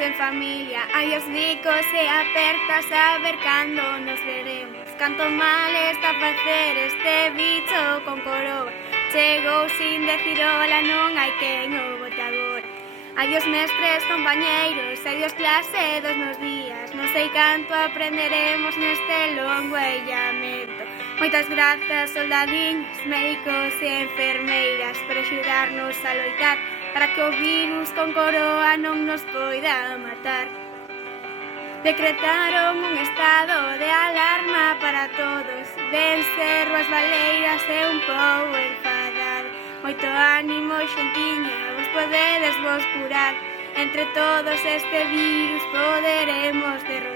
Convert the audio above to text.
en familia, adiós bicos e apertas a ver cando nos veremos. Canto mal está facer este bicho con coroa, chegou sin decir hola, non hai quen o bote agora. Adiós mestres, compañeiros, adiós clase dos meus días, non sei canto aprenderemos neste longo illamento. Moitas grazas, soldadiños, médicos e enfermeiras, por axudarnos a loitar para que o virus con coroa non nos poida matar. Decretaron un estado de alarma para todos, vencer as baleiras e un pouco enfadado. Moito ánimo, xentiña, vos podedes vos curar, entre todos este virus poderemos derrotar.